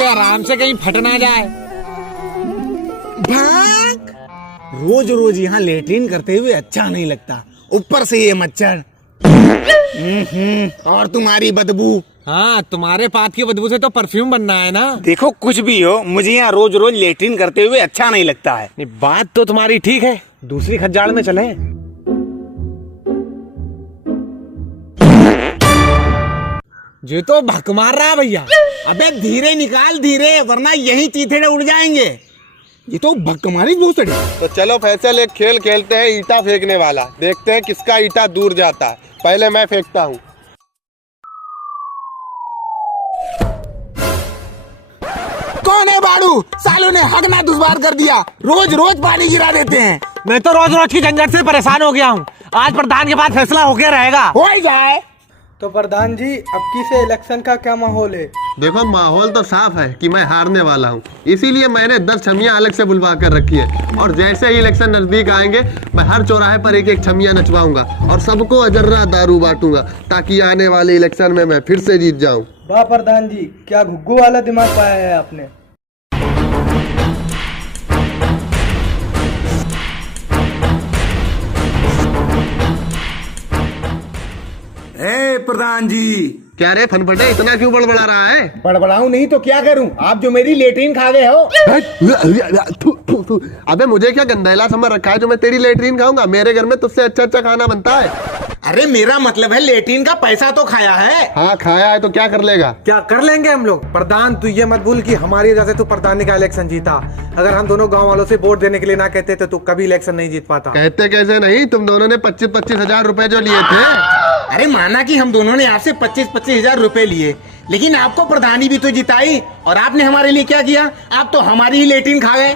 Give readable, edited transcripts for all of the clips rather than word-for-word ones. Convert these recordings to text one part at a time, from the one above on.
आराम से कहीं फट ना जाए। भाग। रोज रोज यहाँ लेटरिन करते हुए अच्छा नहीं लगता, ऊपर से ये मच्छर। और तुम्हारी बदबू। हाँ, तुम्हारे पात की बदबू से तो परफ्यूम बनना है ना। देखो कुछ भी हो, मुझे यहाँ रोज रोज लेटरिन करते हुए अच्छा नहीं लगता है। नहीं, बात तो तुम्हारी ठीक है, दूसरी खज्जाड़ में चले। ये तो भक मार रहा है भैया। अबे धीरे निकाल, धीरे, वरना यही चीथड़े उड़ जाएंगे। ये तो भक्कमारी भोसड़ी। तो चलो फैसल, एक खेल खेलते हैं, ईंटा फेंकने वाला। देखते हैं किसका ईंटा दूर जाता है। पहले मैं फेंकता हूँ। कौन है बाड़ू? सालों ने हगना दुश्वार कर दिया, रोज रोज पानी गिरा देते हैं। मैं तो रोज रोज की झंझट से परेशान हो गया हूँ। आज प्रधान के पास फैसला हो गया रहेगा। हो ही जाए। तो प्रधान जी, अब की से इलेक्शन का क्या माहौल है? देखो माहौल तो साफ है कि मैं हारने वाला हूँ, इसीलिए मैंने 10 छमियां अलग से बुलवा कर रखी है। और जैसे ही इलेक्शन नजदीक आएंगे, मैं हर चौराहे पर एक एक छमिया नचवाऊंगा और सबको अजर्रा दारू बांटूंगा, ताकि आने वाले इलेक्शन में मैं फिर से जीत जाऊं। वाह प्रधान जी, क्या घुग्गू वाला दिमाग पाया है आपने। प्रधान जी। क्या रे फनफटे, इतना क्यों बड़बड़ा रहा है? बड़बड़ाऊं नहीं तो क्या करूं? आप जो मेरी लेटरिन खा गए हो। अबे मुझे क्या गंदैला समझ रखा है जो मैं तेरी लेटरिन खाऊंगा? मेरे घर में तुझसे अच्छा अच्छा खाना बनता है। अरे मेरा मतलब है लेटरिन का पैसा तो खाया है। हाँ खाया है, तो क्या कर लेगा? क्या कर लेंगे हम लोग? प्रधान तू ये मत भूल कि हमारी वजह से तू प्रधानी का इलेक्शन जीता। अगर हम दोनों गांव वालों से वोट देने के लिए ना कहते तो तू कभी इलेक्शन नहीं जीत पाता। कहते कैसे नहीं, तुम दोनों ने 25-25 हजार रुपए जो लिए थे। अरे माना कि हम दोनों ने आपसे 25-25 हजार रुपए लिए, लेकिन आपको प्रधानी भी तो जिताई और आपने हमारे लिए क्या किया? आप तो हमारी ही लेटरिन खा गए।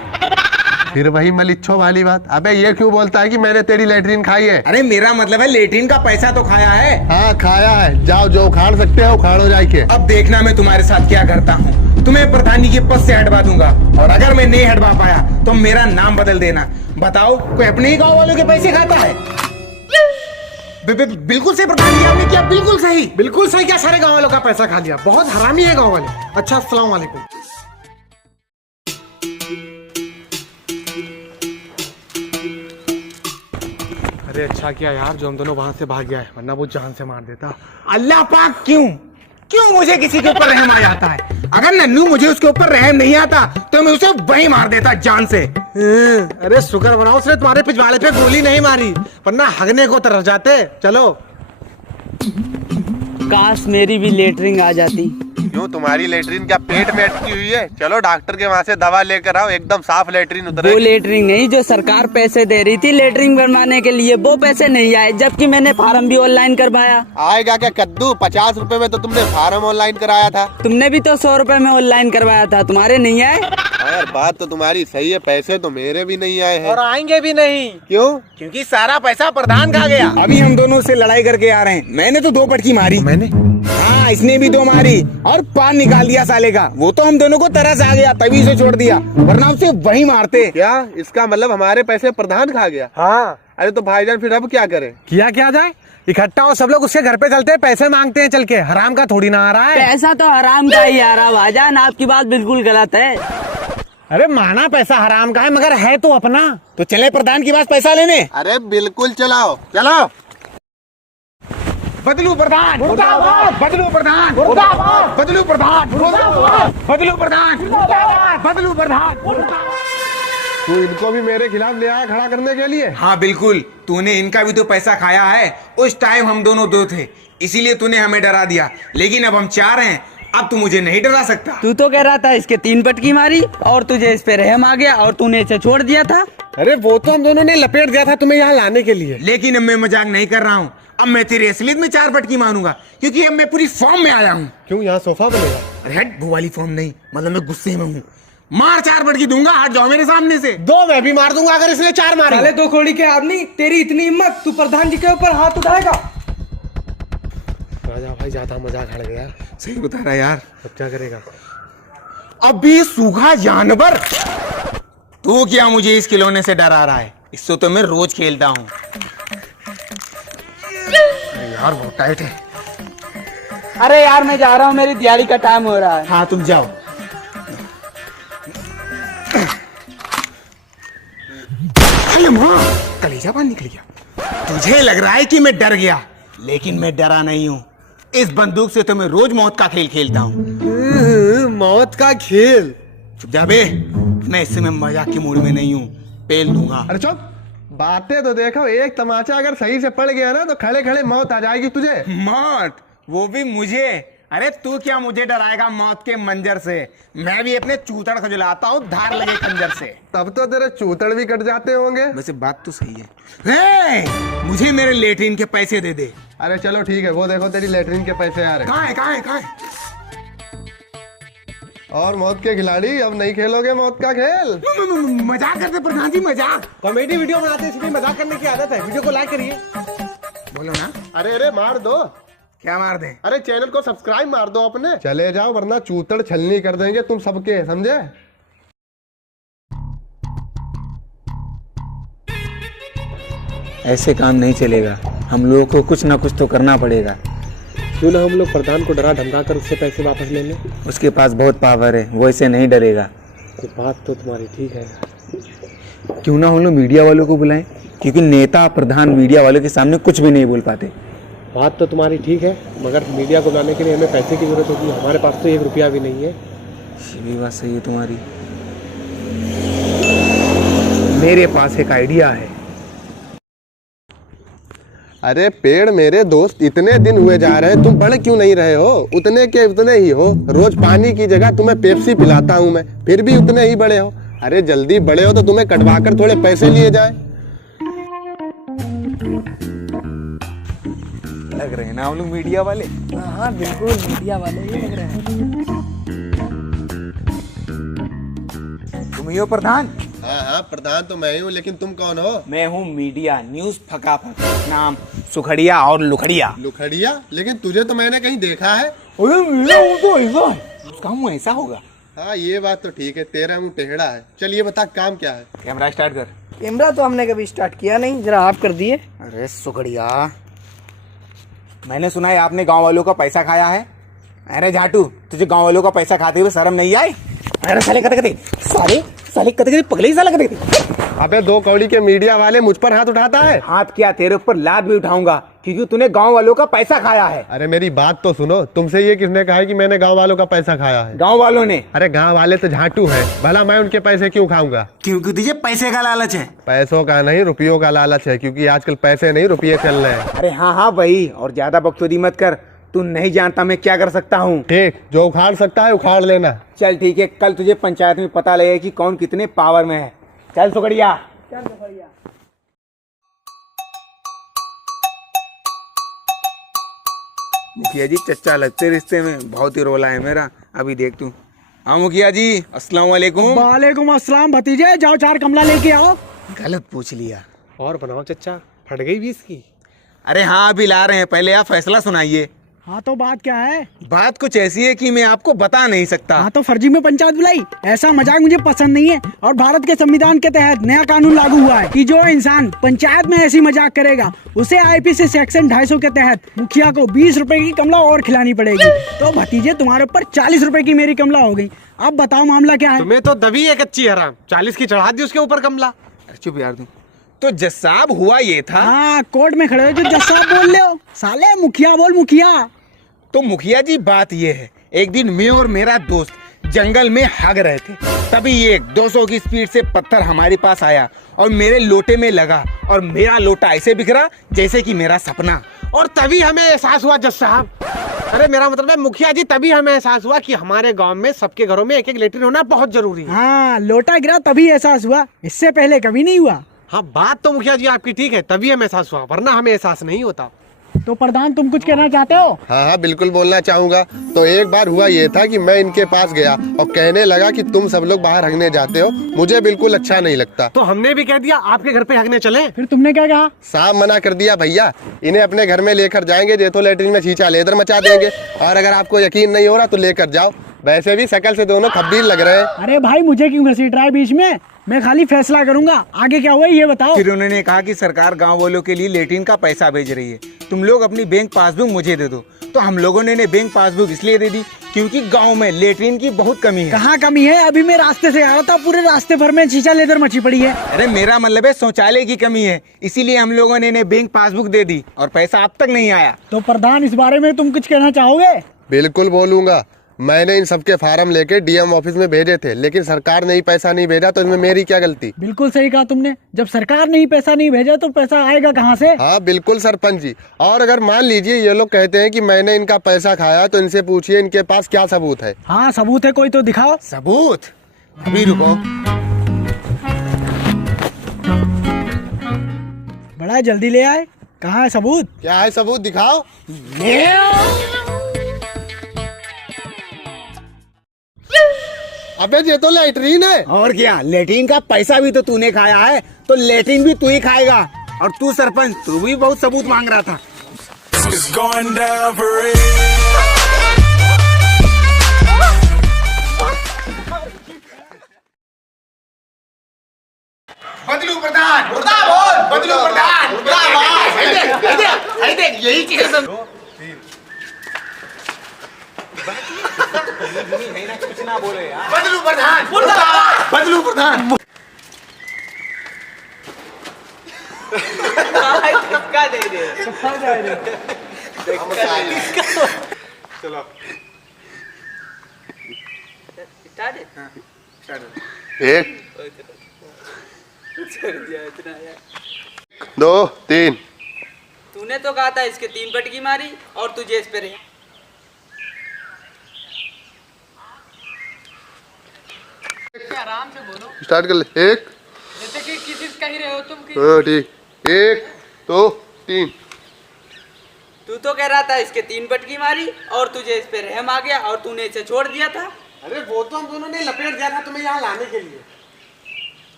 फिर वही मलिच्छो वाली बात। अबे ये क्यों बोलता है कि मैंने तेरी लेटरिन खाई है? अरे मेरा मतलब है लेटरिन का पैसा तो खाया है। हाँ खाया है। जाओ जो उखाड़ सकते हो उखाड़ो जाके। अब देखना मैं तुम्हारे साथ क्या करता हूँ। तुम्हें प्रधानी के पद से हटवा दूंगा, और अगर मैं नहीं हटवा पाया तो मेरा नाम बदल देना। बताओ, कोई अपने ही गाँव वालों के पैसे खाता है? बिल्कुल सही प्रधान जी, आपने किया बिल्कुल सही। बिल्कुल सही। क्या सारे गांव वालों का पैसा खा लिया? बहुत हरामी है गांव वाले। अच्छा, अस्सलाम वालेकुम। अरे अच्छा किया यार जो हम दोनों वहां से भाग गया है, वरना वो जान से मार देता। अल्लाह पाक क्यों मुझे किसी के ऊपर रहम आ जाता है? अगर नन्नू मुझे उसके ऊपर रहम नहीं आता तो मैं उसे वहीं मार देता जान से। अरे शुक्र बनाओ उसने तुम्हारे पिछवाड़े पे गोली नहीं मारी, वरना हगने को तरस जाते। चलो। काश मेरी भी लेटरिन आ जाती। क्यों, तुम्हारी लेटरिन क्या पेट में अटकी हुई है? चलो डॉक्टर के वहाँ से दवा लेकर आओ, एकदम साफ लेटरिन वो उतरेगी। लेटरिन नहीं जो सरकार पैसे दे रही थी लेटरिन बनवाने के लिए, वो पैसे नहीं आए, जबकि मैंने फार्म भी ऑनलाइन करवाया। आएगा क्या कद्दू? 50 रुपए में तो तुमने फार्म ऑनलाइन कराया था। तुमने भी तो 100 रुपए में ऑनलाइन करवाया था, तुम्हारे नहीं आए। यार बात तो तुम्हारी सही है, पैसे तो मेरे भी नहीं आए हैं। और आएंगे भी नहीं। क्यों? क्योंकि सारा पैसा प्रधान खा गया। अभी हम दोनों से लड़ाई करके आ रहे हैं। मैंने तो 2 पटकी मारी। मैंने? हाँ, इसने भी 2 मारी और पान निकाल दिया साले का। वो तो हम दोनों को तरस आ गया तभी से छोड़ दिया, वरना उसे वही मारते। क्या इसका मतलब हमारे पैसे प्रधान खा गया? हाँ। अरे तो भाईजान फिर अब क्या करें? किया क्या जाए? इकट्ठा हो सब लोग उसके घर पे चलते हैं, पैसे मांगते हैं चल के। हराम का थोड़ी ना आ रहा है। पैसा तो हराम का ही आ रहा भाईजान, आपकी बात बिल्कुल गलत है। अरे माना पैसा हराम का है, मगर है तो अपना। तो चले प्रधान के पास पैसा लेने। अरे बिल्कुल चलाओ चलाओ। बदलू प्रधान, मुर्दाबाद। बदलू प्रधान, मुर्दाबाद। बदलू प्रधान, मुर्दाबाद। बदलू प्रधान, मुर्दाबाद। बदलू प्रधान, मुर्दाबाद। तू इनको भी मेरे खिलाफ ले आया खड़ा करने के लिए? हाँ बिल्कुल, तूने इनका भी तो पैसा खाया है। उस टाइम हम दोनों 2 थे, इसीलिए तूने हमें डरा दिया, लेकिन अब हम 4 हैं। अब तू मुझे नहीं डरा सकता। तू तो कह रहा था इसके 3 पटकी मारी और तुझे इस पे रहम आ गया और तूने इसे छोड़ दिया था। अरे वो तो हम दोनों ने लपेट दिया था तुम्हें यहाँ लाने के लिए। लेकिन अब मैं मजाक नहीं कर रहा हूँ। अब मैं तेरी असलियत में 4 पटकी मारूंगा, क्योंकि अब मैं पूरी फॉर्म में आया हूँ। क्यों, यहाँ सोफा बनेगा? अरे हट, वो वाली फॉर्म नहीं, मतलब मैं गुस्से में हूँ। मार 4 पटकी दूंगा, हट जाओ मेरे सामने से। 2 मैं भी मार दूंगा अगर इसने 4 मारे। साले 2 खोड़ी के आदमी, तेरी इतनी हिम्मत, तू प्रधान जी के ऊपर हाथ उठाएगा? राजा भाई ज्यादा मजाक हट गया। सही बता रहा यार। अब क्या करेगा? अभी सूखा जानवर, तू क्या मुझे इस खिलौने से डरा रहा है? इससे तो मैं रोज खेलता हूँ। यार बहुत टाइट है। अरे यार मैं जा रहा हूँ, मेरी दिहाड़ी का टाइम हो रहा है। हाँ तुम जाओ। अरे माँ, कलेजा बाहर निकल गया। तुझे लग रहा है कि मैं डर गया, लेकिन मैं डरा नहीं हूँ। इस बंदूक से तो मैं रोज मौत का खेल खेलता हूँ। मौत का खेल? चुप जा बे, मैं इस समय मजाक की मूड में नहीं हूँ, पेल दूंगा। अरे चुप, बातें तो देखो, एक तमाचा अगर सही से पड़ गया ना तो खड़े खड़े मौत आ जाएगी तुझे। मौत? वो भी मुझे? अरे तू क्या मुझे डराएगा मौत के मंजर से? मैं भी अपने चूतड़ खुजलाता हूँ धार लगे खंजर से। तब तो तेरे चूतड़ भी कट जाते होंगे। वैसे बात तो सही है। मुझे मेरे लेटरिन के पैसे दे दे। अरे चलो ठीक है, वो देखो तेरी लेटरिन के पैसे आ रहे। कहाँ है? और मौत के खिलाड़ी, अब नहीं खेलोगे मौत का खेल? मजाक करते प्रधान जी, मजाक। कॉमेडी वीडियो बनाते हैं, इसलिए मजाक करने की आदत है। वीडियो को लाइक करिए। बोलो ना। अरे मार दो। क्या मार दे? अरे चैनल को सब्सक्राइब मार दो अपने। चले जाओ वरना चूतड़ छलनी कर देंगे तुम सबके, समझे? ऐसे काम नहीं चलेगा, हम लोगों को कुछ ना कुछ तो करना पड़ेगा। क्यों ना हम लोग प्रधान को डरा धमका कर उससे पैसे वापस ले लें? उसके पास बहुत पावर है, वो इसे नहीं डरेगा। तो बात तो तुम्हारी ठीक है। क्यों ना हम लोग मीडिया वालों को बुलाएं, क्योंकि नेता प्रधान मीडिया वालों के सामने कुछ भी नहीं बोल पाते। बात तो तुम्हारी ठीक है, मगर मीडिया को बुलाने के लिए हमें पैसे की जरूरत होगी। हमारे पास तो 1 रुपया भी नहीं है। ये भी बात सही है तुम्हारी। मेरे पास एक आइडिया है। अरे पेड़ मेरे दोस्त, इतने दिन हुए जा रहे हैं, तुम बढ़ क्यों नहीं रहे हो? उतने के उतने ही हो। रोज पानी की जगह तुम्हें पेप्सी पिलाता हूँ मैं, फिर भी उतने ही बड़े हो। अरे जल्दी बड़े हो तो तुम्हें कटवा कर थोड़े पैसे लिए जाए। लग रहे हैं ना हम लोग मीडिया वाले। हाँ बिल्कुल मीडिया वाले ही लग रहे हैं। तुम ही हो प्रधान? हाँ प्रधान तो मैं ही हूँ, लेकिन तुम कौन हो? मैं हूँ मीडिया न्यूज फकाफक, नाम सुखड़िया और लुखड़िया। लुखड़िया? लेकिन तुझे तो मैंने कहीं देखा है। उसका मुँह ऐसा होगा। हाँ ये बात तो ठीक है, तेरा मुँह टेढ़ा है। चल ये बता काम क्या है? कैमरा स्टार्ट कर। कैमरा तो हमने कभी स्टार्ट किया नहीं, जरा आप कर दिए। अरे सुखड़िया, मैंने सुना है आपने गांव वालों का पैसा खाया है। अरे झाटू, तुझे गांव वालों का पैसा खाते हुए शर्म नहीं आई? अरे साले कते साले पगले ही साला कते। अबे 2 कौड़ी के मीडिया वाले मुझ पर हाथ उठाता है। हाथ क्या, तेरे ऊपर लात भी उठाऊंगा, क्योंकि तूने गांव वालों का पैसा खाया है। अरे मेरी बात तो सुनो, तुमसे ये किसने कहा है कि मैंने गांव वालों का पैसा खाया है? गांव वालों ने। अरे गांव वाले तो झाटू हैं, भला मैं उनके पैसे क्यों खाऊंगा? क्योंकि तुझे पैसे का लालच है। पैसों का नहीं, रुपयों का लालच है, क्योंकि आजकल पैसे नहीं रुपये चल रहे हैं। अरे हाँ भाई, और ज्यादा बकचोदी मत कर। तू नहीं जानता मैं क्या कर सकता हूँ। ठीक, जो उखाड़ सकता है उखाड़ लेना। चल ठीक है, कल तुझे पंचायत में पता लगेगा कि कौन कितने पावर में है। चल सुखड़िया। मुखिया जी चच्चा लगते रिश्ते में, बहुत ही रोला है मेरा। अभी देख तू। हाँ मुखिया जी, अस्सलाम वालेकुम। वालेकुम अस्सलाम भतीजे, जाओ 4 कमला लेके आओ। गलत पूछ लिया। और बनाओ चच्चा, फट गई 20 की। अरे हाँ अभी ला रहे हैं, पहले आप फैसला सुनाइए। हाँ तो बात क्या है? बात कुछ ऐसी है कि मैं आपको बता नहीं सकता। हाँ तो फर्जी में पंचायत बुलाई, ऐसा मजाक मुझे पसंद नहीं है। और भारत के संविधान के तहत नया कानून लागू हुआ है कि जो इंसान पंचायत में ऐसी मजाक करेगा उसे आईपीसी सेक्शन 250 के तहत मुखिया को 20 रुपए की कमला और खिलानी पड़ेगी। तो भतीजे तुम्हारे ऊपर 40 रुपए की मेरी कमला हो गई। अब बताओ मामला क्या है? तुम्हें तो दबी है कच्ची हराम, 40 की चढ़ा दी उसके ऊपर कमला। चुप यार तू। तो जज साहब हुआ ये था। हाँ कोर्ट में खड़े हो जो जज साहब बोल रहे हो, साले मुखिया बोल मुखिया। तो मुखिया जी बात ये है, एक दिन मैं और मेरा दोस्त जंगल में भाग रहे थे, तभी एक 200 की स्पीड से पत्थर हमारे पास आया और मेरे लोटे में लगा और मेरा लोटा ऐसे बिखरा जैसे कि मेरा सपना। और तभी हमें एहसास हुआ जज साहब, अरे मेरा मतलब है मुखिया जी, तभी हमें एहसास हुआ कि हमारे गांव में सबके घरों में 1-1 लेटरिन होना बहुत जरूरी है। हाँ लोटा गिरा तभी एहसास हुआ, इससे पहले कभी नहीं हुआ। हाँ बात तो मुखिया जी आपकी ठीक है, तभी हमें एहसास हुआ, वरना हमें एहसास नहीं होता। तो प्रधान तुम कुछ कहना चाहते हो? हाँ बिल्कुल बोलना चाहूंगा। तो एक बार हुआ ये था कि मैं इनके पास गया और कहने लगा कि तुम सब लोग बाहर हगने जाते हो, मुझे बिल्कुल अच्छा नहीं लगता। तो हमने भी कह दिया आपके घर पे हगने चले। फिर तुमने क्या कहा? साहब मना कर दिया, भैया इन्हें अपने घर में लेकर जाएंगे, जे तो लेटरिन में छींचा लेदर मचा देंगे, और अगर आपको यकीन नहीं हो रहा तो लेकर जाओ। वैसे भी शकल से दोनों खब्बीर लग रहे हैं। अरे भाई मुझे क्यों घसीट रहा है बीच में? मैं खाली फैसला करूंगा, आगे क्या हुआ ये बताओ। फिर उन्होंने कहा कि सरकार गांव वालों के लिए लेटरिन का पैसा भेज रही है, तुम लोग अपनी बैंक पासबुक मुझे दे दो, तो हम लोगों ने बैंक पासबुक इसलिए दे दी क्योंकि गांव में लेटरिन की बहुत कमी है। कहाँ कमी है? अभी मैं रास्ते से आ रहा था, पूरे रास्ते भर में शीशा लेदर मची पड़ी है। अरे मेरा मतलब है शौचालय की कमी है, इसीलिए हम लोगों ने बैंक पासबुक दे दी और पैसा अब तक नहीं आया। तो प्रधान, इस बारे में तुम कुछ कहना चाहोगे? बिल्कुल बोलूंगा। मैंने इन सबके फार्म लेके डीएम ऑफिस में भेजे थे, लेकिन सरकार ने ही पैसा नहीं भेजा, तो इसमें मेरी क्या गलती? बिल्कुल सही कहा तुमने। जब सरकार ने ही पैसा नहीं भेजा तो पैसा आएगा कहाँ से? हाँ बिल्कुल सरपंच जी। और अगर मान लीजिए ये लोग कहते हैं कि मैंने इनका पैसा खाया, तो इनसे पूछिए इनके पास क्या सबूत है। हाँ सबूत है, कोई तो दिखाओ। सबूत? अभी रुको। बड़ा जल्दी ले आए। कहाँ है सबूत? क्या है सबूत? दिखाओ। अबे ये तो लैट्रीन है। और क्या, लेटरिन का पैसा भी तो तूने खाया है, तो लेटरिन भी तू ही खाएगा। और तू सरपंच, तू भी बहुत सबूत मांग रहा था। It's going down for real. बदलू प्रधान, मुर्दाबाद, बदलू प्रधान, मुर्दाबाद। देख यही चीज है। कुछ ना बोले यार। बदलू प्रधान, मुर्दाबाद, बदलू प्रधान। चलो एक, दो, तीन। तूने तो कहा था इसके 3 पटकी मारी और तुझे इस पे रही। स्टार्ट कर ले। एक, जैसे कि किसी कह ही रहे हो तुम कि हाँ ठीक, एक, दो, तीन। तू तो कह रहा था इसके 3 पटकी मारी और तुझे इस पे रहम आ गया और तूने इसे छोड़ दिया था। अरे वो तो हम दोनों ने लपेट दिया था तुम्हें यहाँ लाने के लिए।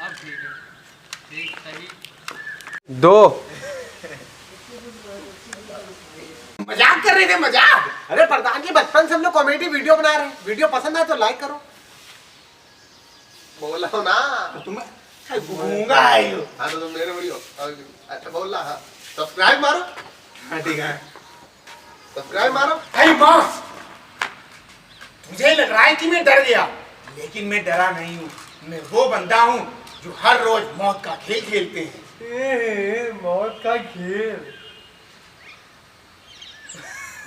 अब ठीक है, ठीक सही। 2। मजाक कर रहे थे, मजाक। अरे प्रधान जी, बचपन से हम लोग कॉमेडी वीडियो बना रहे हैं। वीडियो पसंद आए तो लाइक करो। बोला ना तुम गूंगा है यो। हाँ तो तुम मेरे वीडियो अच्छा बोल रहा। हाँ सब्सक्राइब मारो। हाँ ठीक है, सब्सक्राइब मारो। भाई बॉस, मुझे लग रहा है कि मैं डर गया, लेकिन मैं डरा नहीं हूँ। मैं वो बंदा हूँ जो हर रोज मौत का खेल खेलते हैं। मौत का खेल।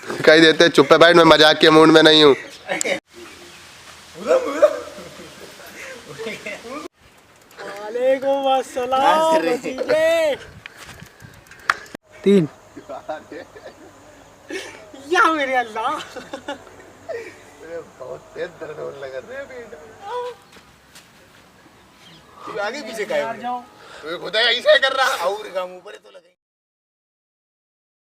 दिखाई देते चुप पे बैठ, मैं मजाक के मूड में नहीं हूँ। वालेकुम अस्सलाम। 3। या मेरे अल्लाह, बहुत तेज दर्द होने लगा रे बेटा। आगे पीछे का जाओ। खुदा ऐसे कर रहा और ऊपर तो लगे।